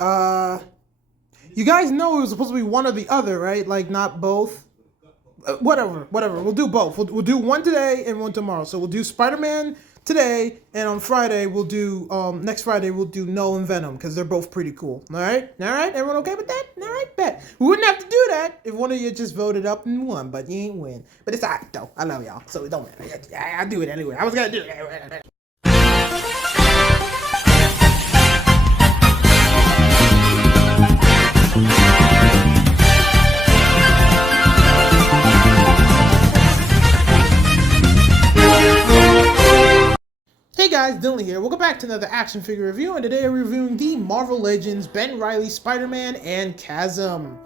Uh, you guys know it was supposed to be one or the other, right? Like not both. Whatever. We'll do both. We'll do one today and one tomorrow. So we'll do Spider-Man today, and on Friday we'll do next Friday we'll do Null and Venom because they're both pretty cool. All right. Everyone okay with that? All right, bet. We wouldn't have to do that if one of you just voted up and won, but you ain't win. But it's alright though. I love y'all, so it don't matter. I do it anyway. I was gonna do it. Hey guys, Dylan here. Welcome back to another action figure review, and today we're reviewing the Marvel Legends Ben Reilly Spider-Man and Chasm.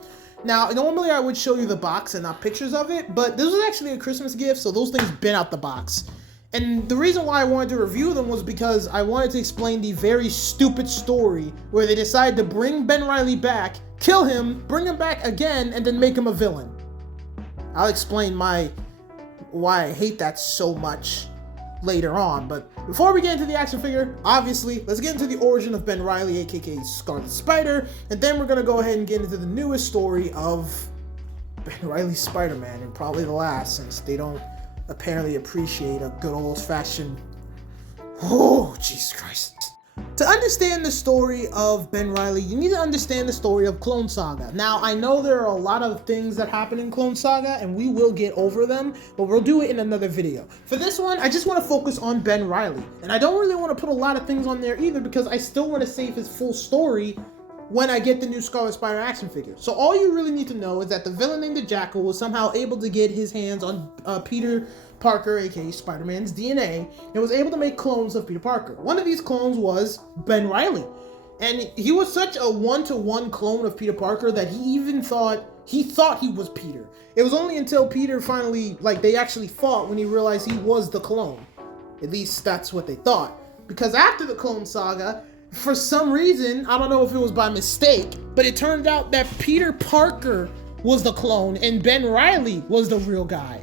Now, normally I would show you the box and not pictures of it, but this was actually a Christmas gift, so those things been out the box. And the reason why I wanted to review them was because I wanted to explain the very stupid story where they decided to bring Ben Reilly back, kill him, bring him back again, and then make him a villain. I'll explain why I hate that so much later on, but before we get into the action figure, obviously, let's get into the origin of Ben Reilly, aka Scarlet Spider, and then we're gonna go ahead and get into the newest story of Ben Reilly Spider-Man, and probably the last, since they don't apparently appreciate a good old-fashioned... Oh, Jesus Christ. To understand the story of Ben Reilly, you need to understand the story of Clone Saga. Now, I know there are a lot of things that happen in Clone Saga, and we will get over them, but we'll do it in another video. For this one, I just want to focus on Ben Reilly, and I don't really want to put a lot of things on there either, because I still want to save his full story when I get the new Scarlet Spider action figure. So all you really need to know is that the villain named the Jackal was somehow able to get his hands on Peter Parker, aka Spider-Man's DNA, and was able to make clones of Peter Parker. One of these clones was Ben Reilly. And he was such a one-to-one clone of Peter Parker that he even thought he was Peter. It was only until Peter finally, they actually fought when he realized he was the clone. At least that's what they thought. Because after the Clone Saga, for some reason, I don't know if it was by mistake, but it turned out that Peter Parker was the clone and Ben Reilly was the real guy.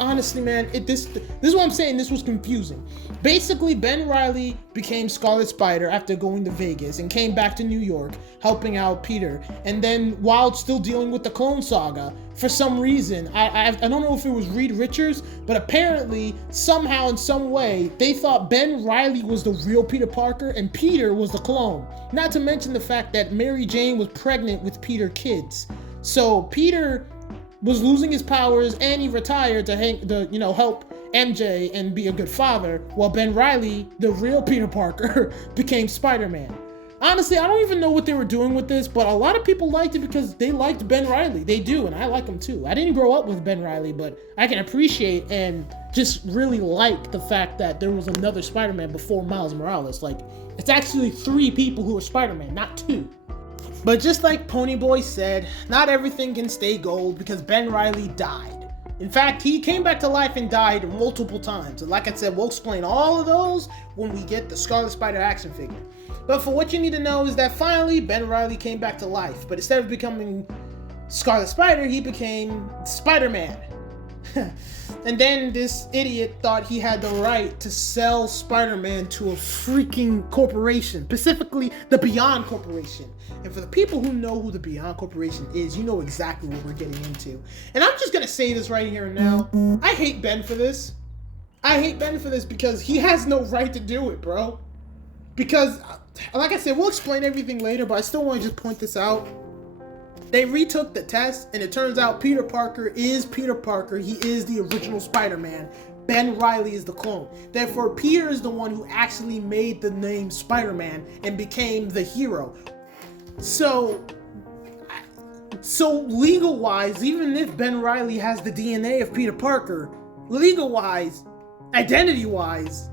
Honestly, man, this is what I'm saying. This was confusing. Basically, Ben Reilly became Scarlet Spider after going to Vegas and came back to New York, helping out Peter. And then, while still dealing with the Clone Saga, for some reason, I don't know if it was Reed Richards, but apparently, somehow, in some way, they thought Ben Reilly was the real Peter Parker and Peter was the clone. Not to mention the fact that Mary Jane was pregnant with Peter kids. So Peter was losing his powers and he retired to help MJ and be a good father, while Ben Reilly, the real Peter Parker, became Spider-Man. Honestly, I don't even know what they were doing with this, but a lot of people liked it because they liked Ben Reilly. They do, and I like him too. I didn't grow up with Ben Reilly, but I can appreciate and just really like the fact that there was another Spider-Man before Miles Morales. It's actually 3 people who are Spider-Man, not 2. But just like Ponyboy said, not everything can stay gold because Ben Reilly died. In fact, he came back to life and died multiple times. And like I said, we'll explain all of those when we get the Scarlet Spider action figure. But for what you need to know is that finally Ben Reilly came back to life. But instead of becoming Scarlet Spider, he became Spider-Man. And then this idiot thought he had the right to sell Spider-Man to a freaking corporation, specifically the Beyond Corporation. And for the people who know who the Beyond Corporation is, you know exactly what we're getting into. And I'm just gonna say this right here and now. I hate Ben for this. I hate Ben for this because he has no right to do it, bro. Because, like I said, we'll explain everything later, but I still want to just point this out. They retook the test, and it turns out Peter Parker is Peter Parker. He is the original Spider-Man. Ben Reilly is the clone. Therefore, Peter is the one who actually made the name Spider-Man and became the hero. So legal-wise, even if Ben Reilly has the DNA of Peter Parker, legal-wise, identity-wise,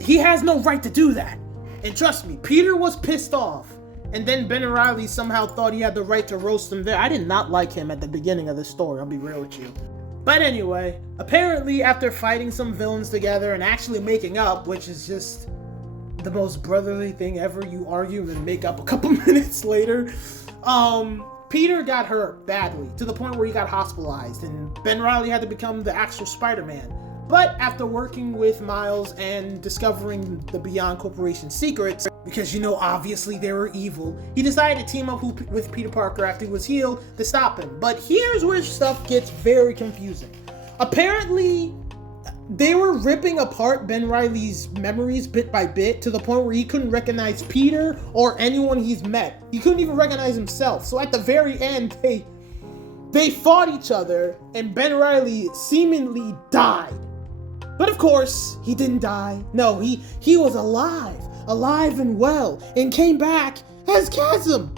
he has no right to do that. And trust me, Peter was pissed off. And then Ben Reilly somehow thought he had the right to roast him there. I did not like him at the beginning of the story, I'll be real with you. But anyway, apparently after fighting some villains together and actually making up, which is just the most brotherly thing ever, you argue and then make up a couple minutes later, Peter got hurt badly, to the point where he got hospitalized, and Ben Reilly had to become the actual Spider-Man. But after working with Miles and discovering the Beyond Corporation secrets, because, you know, obviously they were evil, he decided to team up with Peter Parker after he was healed to stop him. But here's where stuff gets very confusing. Apparently, they were ripping apart Ben Reilly's memories bit by bit to the point where he couldn't recognize Peter or anyone he's met. He couldn't even recognize himself. So at the very end, they fought each other and Ben Reilly seemingly died. But of course, he didn't die. No, he was alive and well, and came back as Chasm.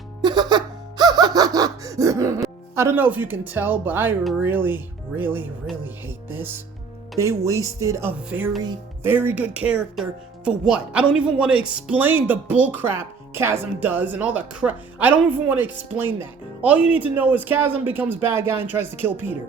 I don't know if you can tell, but I really, really, really hate this. They wasted a very, very good character for what? I don't even want to explain the bullcrap Chasm does and all the crap. I don't even want to explain that. All you need to know is Chasm becomes bad guy and tries to kill Peter.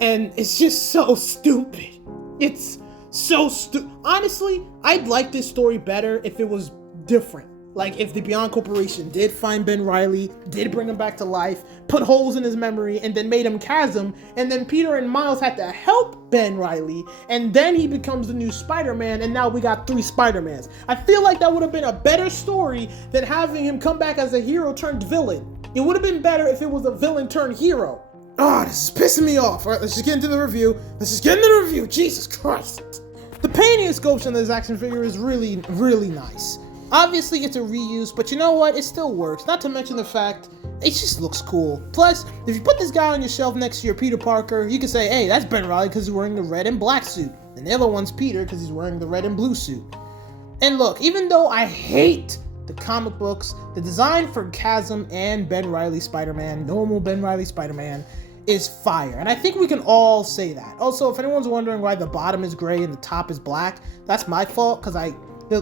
And it's just so stupid. It's so stupid. Honestly, I'd like this story better if it was different. Like if the Beyond Corporation did find Ben Reilly, did bring him back to life, put holes in his memory, and then made him Chasm, and then Peter and Miles had to help Ben Reilly, and then he becomes the new Spider-Man, and now we got 3 Spider-Mans. I feel like that would have been a better story than having him come back as a hero turned villain. It would have been better if it was a villain turned hero. Ah, this is pissing me off. All right, let's just get into the review. Jesus Christ. The painting and sculpture of this action figure is really, really nice. Obviously, it's a reuse, but you know what? It still works. Not to mention the fact, it just looks cool. Plus, if you put this guy on your shelf next to your Peter Parker, you can say, hey, that's Ben Reilly because he's wearing the red and black suit. And the other one's Peter because he's wearing the red and blue suit. And look, even though I hate the comic books, the design for Chasm and Ben Reilly Spider-Man, normal Ben Reilly Spider-Man, is fire. And I think we can all say that. Also, if anyone's wondering why the bottom is gray and the top is black, that's my fault because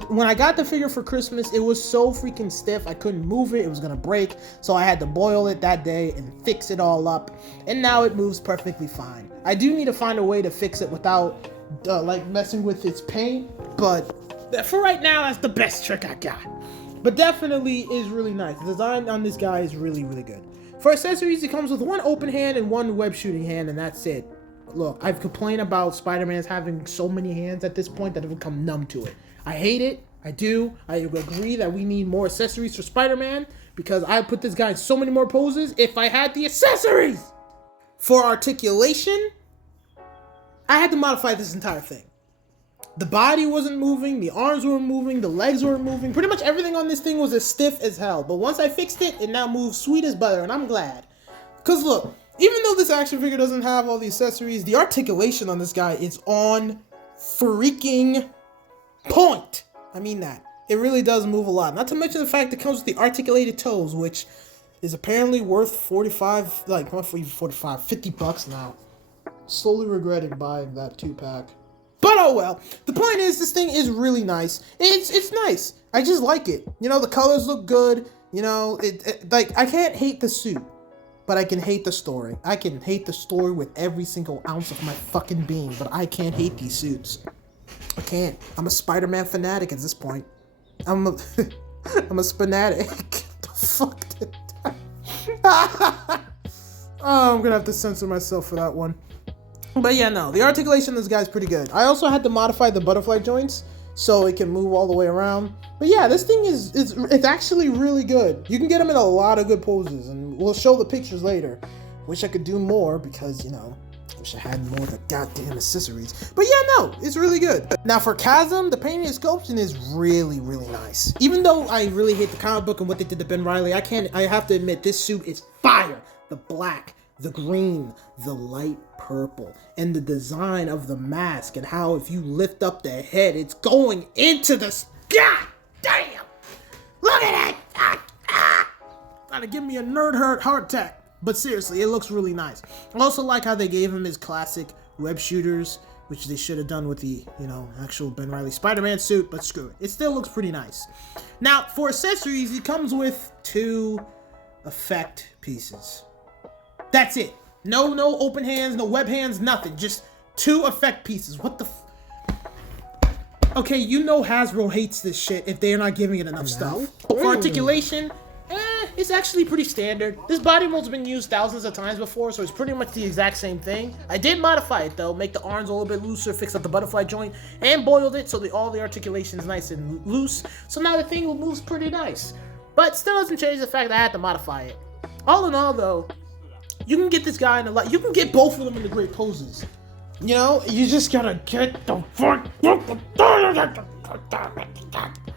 when I got the figure for Christmas, it was so freaking stiff, I couldn't move it, it was gonna break, so I had to boil it that day and fix it all up, and now it moves perfectly fine. I do need to find a way to fix it without, like, messing with its paint, but for right now, that's the best trick I got. But definitely is really nice. The design on this guy is really, really good. For accessories, he comes with one open hand and one web shooting hand, and that's it. Look, I've complained about Spider-Man's having so many hands at this point that I've become numb to it. I hate it. I do. I agree that we need more accessories for Spider-Man because I put this guy in so many more poses if I had the accessories. For articulation, I had to modify this entire thing. The body wasn't moving, the arms weren't moving, the legs weren't moving. Pretty much everything on this thing was as stiff as hell. But once I fixed it, it now moves sweet as butter, and I'm glad. Because look, even though this action figure doesn't have all the accessories, the articulation on this guy is on freaking point. I mean that. It really does move a lot. Not to mention the fact it comes with the articulated toes, which is apparently worth 45, like not 45, 50 bucks now. Slowly regretting buying that 2-pack. But oh well. The point is, this thing is really nice. It's nice. I just like it. You know, the colors look good. You know, like I can't hate the suit, but I can hate the story. I can hate the story with every single ounce of my fucking being, but I can't hate these suits. I can't. I'm a Spider-Man fanatic at this point. I'm a spanatic. The fuck did that? Oh, I'm gonna have to censor myself for that one. But yeah, no, the articulation of this guy's pretty good. I also had to modify the butterfly joints so it can move all the way around. But yeah, this thing it's actually really good. You can get him in a lot of good poses, and we'll show the pictures later. Wish I could do more because, you know, wish I had more of the goddamn accessories. But yeah, no, it's really good. Now for Chasm, the painting and sculpting is really, really nice. Even though I really hate the comic book and what they did to Ben Reilly, I have to admit, this suit is fire. The black, the green, the light purple, and the design of the mask and how if you lift up the head, it's going into the sky. Damn! Look at it! Gotta give me a nerd heart attack. But seriously, it looks really nice. I also like how they gave him his classic web shooters, which they should have done with the, you know, actual Ben Reilly Spider-Man suit, but screw it. It still looks pretty nice. Now, for accessories, he comes with 2 effect pieces. That's it. No open hands, no web hands, nothing. Just 2 effect pieces. What the Okay, you know Hasbro hates this shit if they're not giving it enough stuff. For articulation, it's actually pretty standard. This body mold's been used thousands of times before, so it's pretty much the exact same thing. I did modify it though, make the arms a little bit looser, fix up the butterfly joint, and boiled it so all the articulation is nice and loose. So now the thing moves pretty nice. But still doesn't change the fact that I had to modify it. All in all though, you can get this guy in a lot. You can get both of them in the great poses. You know, you just gotta get the fuck.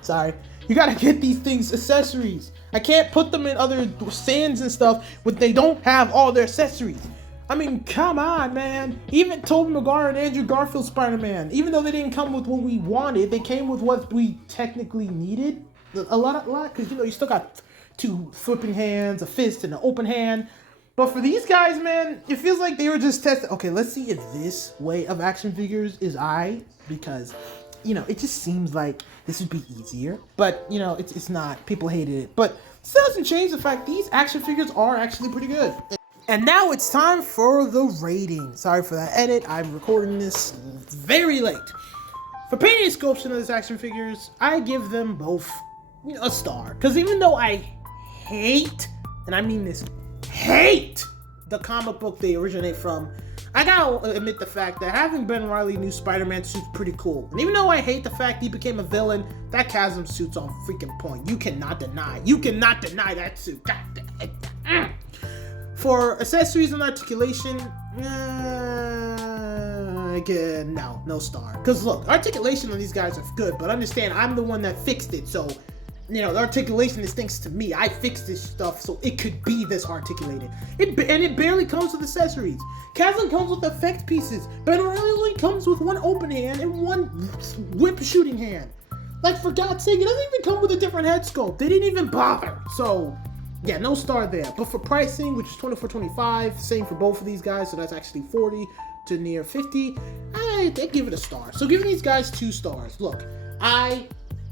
Sorry. You gotta get these things accessories. I can't put them in other stands and stuff when they don't have all their accessories. I mean, come on, man. Even Tobey Maguire and Andrew Garfield Spider-Man, even though they didn't come with what we wanted, they came with what we technically needed. A lot, because you know, you still got two flipping hands, a fist, and an open hand. But for these guys, man, it feels like they were just testing. Okay, let's see if this way of action figures is because, you know, it just seems like this would be easier. But, you know, it's not. People hated it. But still doesn't change the fact these action figures are actually pretty good. And now it's time for the rating. Sorry for that edit. I'm recording this very late. For painting and sculpting of these action figures, I give them both, you know, a star. Because even though I hate, and I mean this, hate the comic book they originate from, I gotta admit the fact that having Ben Reilly new Spider-Man suit's pretty cool. And even though I hate the fact he became a villain, that chasm suit's on freaking point. You cannot deny that suit. For accessories and articulation, again, no star. Because look, articulation on these guys are good, but understand, I'm the one that fixed it, so, you know, the articulation is thanks to me. I fixed this stuff so it could be this articulated. And it barely comes with accessories. Chasm comes with effect pieces. Ben Reilly only comes with one open hand and one whip shooting hand. Like, for God's sake, it doesn't even come with a different head sculpt. They didn't even bother. So, yeah, no star there. But for pricing, which is $24.25, same for both of these guys, so that's actually $40 to near $50, I give it a star. So giving these guys 2 stars. Look, I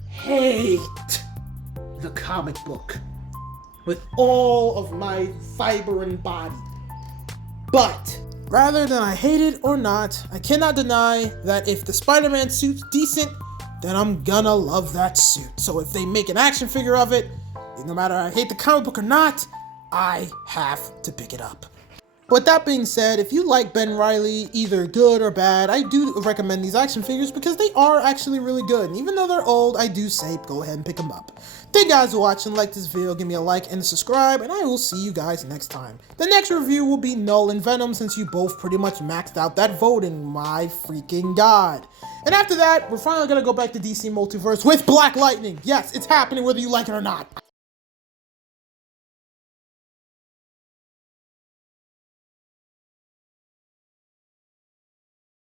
hate the comic book with all of my fiber and body. But rather than I hate it or not, I cannot deny that if the Spider-Man suit's decent, then I'm gonna love that suit. So if they make an action figure of it, no matter I hate the comic book or not, I have to pick it up. With that being said, if you like Ben Reilly, either good or bad, I do recommend these action figures because they are actually really good. And even though they're old, I do say go ahead and pick them up. Thank you guys for watching. Like this video, give me a like and a subscribe, and I will see you guys next time. The next review will be Null and Venom, since you both pretty much maxed out that voting. My freaking god. And after that, we're finally gonna go back to DC Multiverse with Black Lightning. Yes, it's happening whether you like it or not.